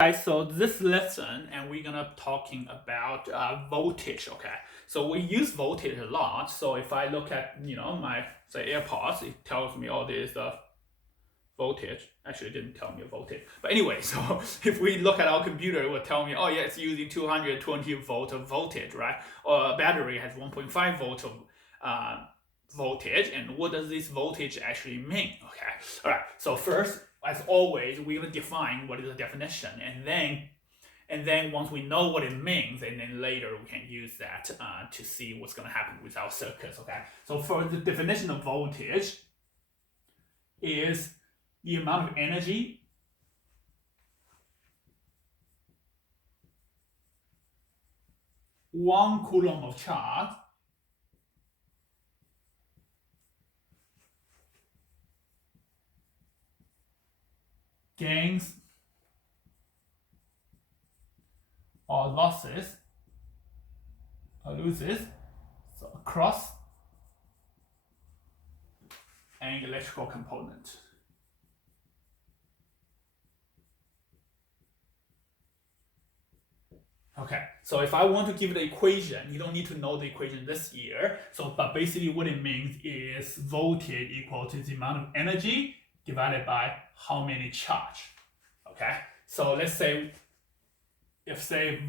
Guys, so this lesson, and we're gonna talking about voltage. Okay, so we use voltage a lot. So if I look at my say AirPods, it tells me oh there's the voltage. Actually, it didn't tell me a voltage, but anyway. So if we look at our computer, it will tell me oh yeah, it's using 220 volt of voltage, right? Or a battery has 1.5 volt of voltage. And what does this voltage actually mean? Okay, all right. So first, as always, we're going to define what is the definition, and then once we know what it means, and then later we can use that to see what's going to happen with our circuits. Okay, so for the definition of voltage is the amount of energy one coulomb of charge gains or loses so across an electrical component. Okay, so if I want to give the equation, you don't need to know the equation this year. So, but basically what it means is voltage equal to the amount of energy divided by how many charge. Okay, so let's say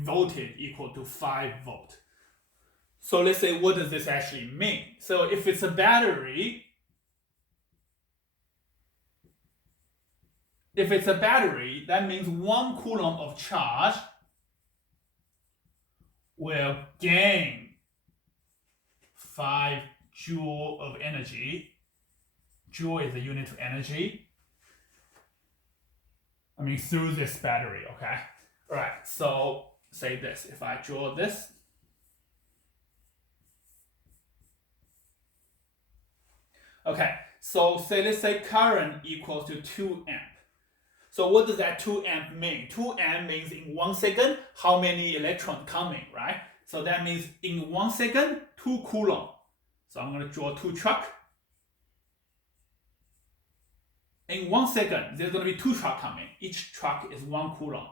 voltage equal to 5 volt. So let's say what does this actually mean? So if it's a battery, that means 1 coulomb of charge will gain 5 joule of energy. Joule is the unit of energy. Through this battery, okay? All right, so say this. If I draw this, okay, so let's say current equals to 2 amp. So what does that 2 amp mean? 2 amp means in 1 second, how many electrons coming, right? So that means in 1 second, 2 coulomb. So I'm going to draw 2 trucks. In 1 second, there's going to be 2 trucks coming. Each truck is 1 coulomb.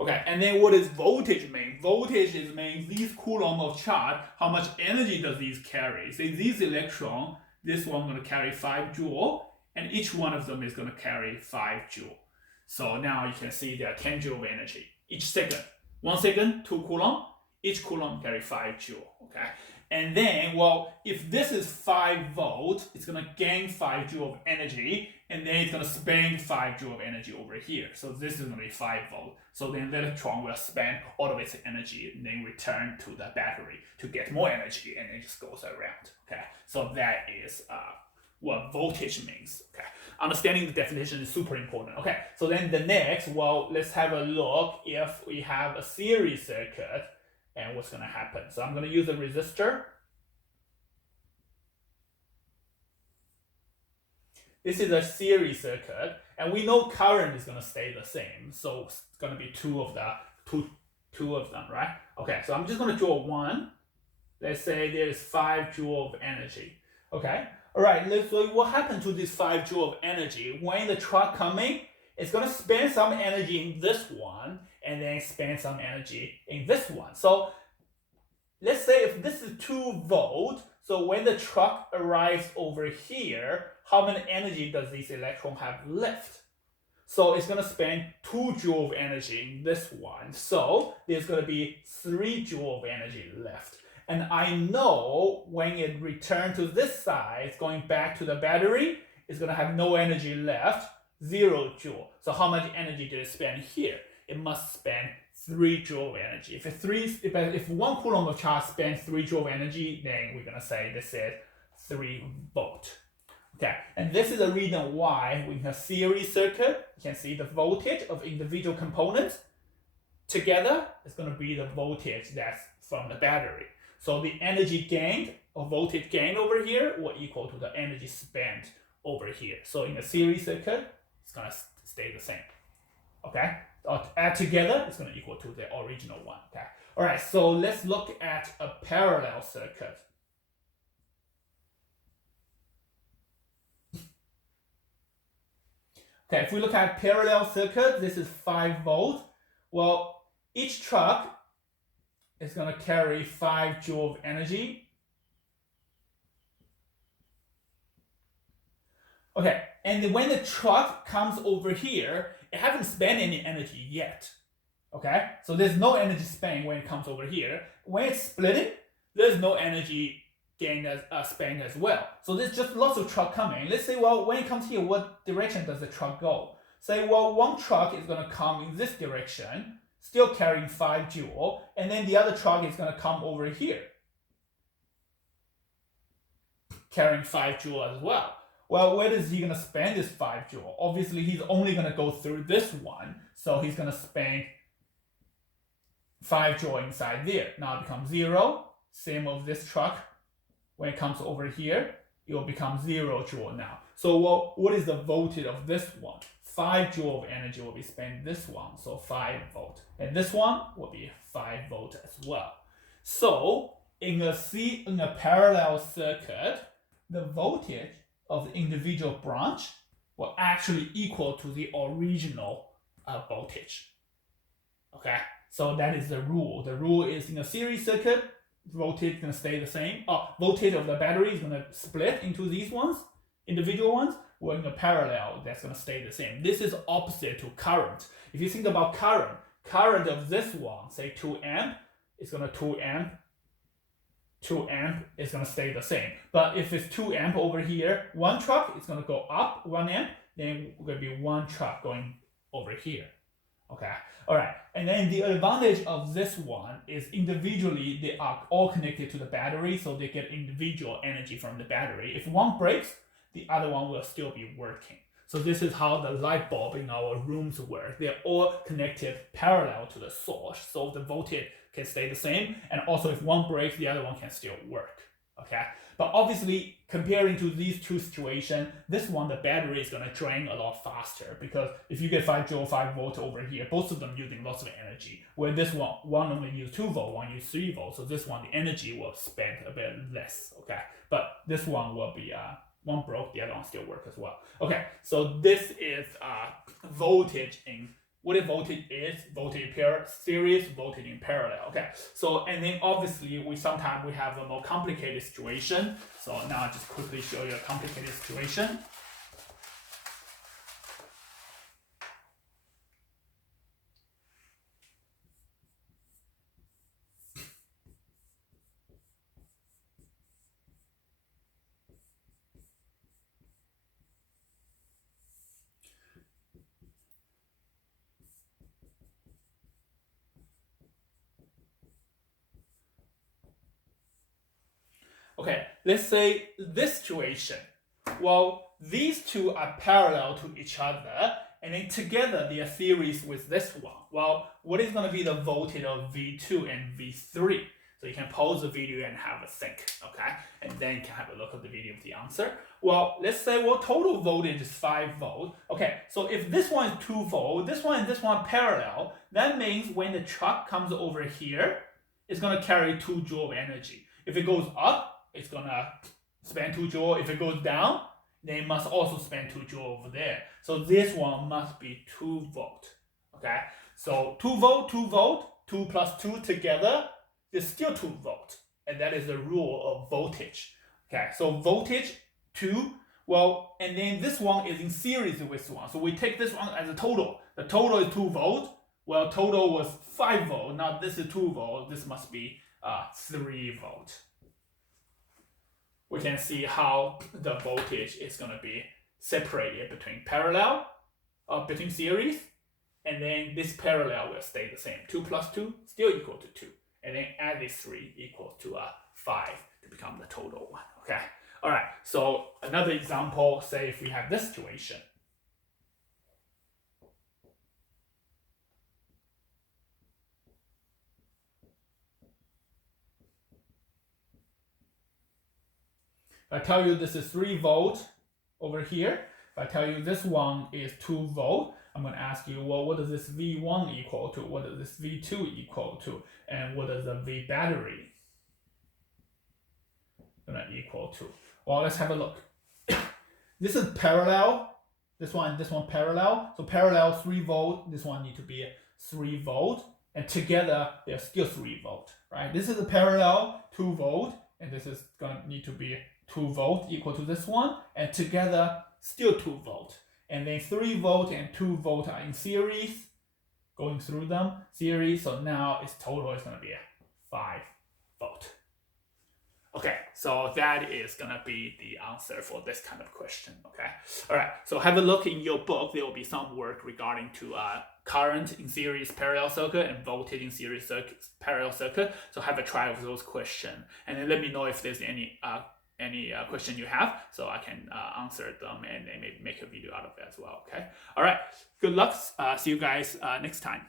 Okay, and then what does voltage mean? Voltage means these coulomb of charge, how much energy does these carry? Say these electrons, this one going to carry 5 joule, and each one of them is going to carry 5 joule. So now you can see there are 10 joule of energy each second. 1 second, 2 coulomb, each coulomb carry 5 joule, okay? And then, well, if this is 5 volt, it's going to gain 5 joule of energy, and then it's going to spend 5 joule of energy over here. So this is going to be 5 volt. So then the electron will spend all of its energy and then return to the battery to get more energy, and it just goes around, okay? So that is what voltage means, okay? Understanding the definition is super important, okay? So then the next, well, let's have a look if we have a series circuit and what's going to happen. So I'm going to use a resistor. This is a series circuit, and we know current is going to stay the same. So it's going to be two of them, right? Okay, so I'm just going to draw one. Let's say there's 5 joule of energy. Okay, all right. So what happened to this 5 joule of energy? When the truck coming, it's going to spend some energy in this one, and then spend some energy in this one. So let's say if this is 2 volt, so when the truck arrives over here, how many energy does this electron have left? So it's going to spend 2 joule of energy in this one. So there's going to be 3 joule of energy left. And I know when it returns to this side, it's going back to the battery, it's going to have no energy left, 0 joule. So how much energy did it spend here? It must spend 3 joule of energy. If 1 coulomb of charge spends 3 joule of energy, then we're going to say this is 3 volt. Okay, and this is the reason why in a series circuit, you can see the voltage of individual components together is going to be the voltage that's from the battery. So the energy gained or voltage gained over here will equal to the energy spent over here. So in a series circuit, it's going to stay the same. Okay, add together, it's going to equal to the original one. Okay, all right, so let's look at a parallel circuit. Okay, if we look at parallel circuit, this is 5 volt. Well, each truck is going to carry 5 joule of energy. Okay, and when the truck comes over here, it hasn't spent any energy yet. Okay, so there's no energy spent when it comes over here. When it's splitting, there's no energy gain as spent as well. So there's just lots of truck coming. Let's say, well, when it comes here, what direction does the truck go? Say, well, one truck is going to come in this direction, still carrying 5 joule, and then the other truck is going to come over here, carrying 5 joule as well. Well, where is he going to spend this 5 joule? Obviously, he's only going to go through this one, so he's going to spend 5 joule inside there. Now it becomes 0. Same with this truck. When it comes over here, it will become 0 joule now. So what is the voltage of this one? 5 joule of energy will be spent in this one, so 5 volt. And this one will be 5 volt as well. So in a parallel circuit, the voltage of the individual branch will actually equal to the original voltage. Okay, so that is the rule. The rule is in a series circuit, voltage is going to stay the same. Voltage of the battery is going to split into these ones, individual ones. Well, in a parallel, that's going to stay the same. This is opposite to current. If you think about current of this one, say 2 amp, it's going to 2 amp. 2 amp is going to stay the same. But if it's 2 amp over here, one truck is going to go up 1 amp, then it's going to be one truck going over here. Okay, all right. And then the advantage of this one is individually they are all connected to the battery, so they get individual energy from the battery. If one breaks, the other one will still be working. So this is how the light bulb in our rooms work. They're all connected parallel to the source, so the voltage can stay the same. And also if one breaks, the other one can still work. Okay, but obviously comparing to these two situations, this one, the battery is going to drain a lot faster, because if you get 5 joule, 5 volt over here, both of them using lots of energy, where this one only use 2 volt, one use 3 volt. So this one, the energy will spend a bit less. Okay, but this one will be one broke, the other one still work as well. Okay, so this is voltage in what a voltage is: voltage in series, voltage in parallel. Okay, so and then obviously sometimes we have a more complicated situation. So now I'll just quickly show you a complicated situation. Okay, let's say this situation. Well, these two are parallel to each other, and then together they are series with this one. Well, what is going to be the voltage of V2 and V3? So you can pause the video and have a think, okay? And then you can have a look at the video of the answer. Well, let's say, well, total voltage is 5 volt. Okay, so if this one is 2 volt, this one and this one are parallel, that means when the truck comes over here, it's going to carry 2 joule of energy. If it goes up, it's going to spend 2 joule. If it goes down, then it must also spend 2 joule over there. So this one must be 2 volt. Okay, so 2 volt, 2 volt, 2 plus 2 together is still 2 volt. And that is the rule of voltage. Okay, so voltage 2. Well, and then this one is in series with this one. So we take this one as a total. The total is 2 volt. Well, total was 5 volt. Now this is 2 volt. This must be 3 volt. We can see how the voltage is going to be separated between parallel, between series, and then this parallel will stay the same. 2 plus 2 still equal to 2. And then add this 3 equals to 5 to become the total one. Okay. All right. So another example, say if we have this situation. If I tell you this is 3 volt over here, if I tell you this one is 2 volt, I'm going to ask you, well, what does this V1 equal to? What does this V2 equal to? And what does the V battery going to equal to? Well, let's have a look. This is parallel this one parallel. So parallel 3 volt, this one need to be 3 volt, and together they're still 3 volt, right? This is a parallel 2 volt, and this is gonna need to be 2 volt equal to this one, and together still 2 volt. And then 3 volt and 2 volt are in series, going through them, series, so now its total is gonna be 5 volt. Okay, so that is gonna be the answer for this kind of question. Okay, all right. So have a look in your book. There will be some work regarding to current in series parallel circuit and voltage in series circuit parallel circuit. So have a try of those questions, and then let me know if there's any question you have, so I can answer them and maybe make a video out of it as well. Okay, all right. Good luck. See you guys next time.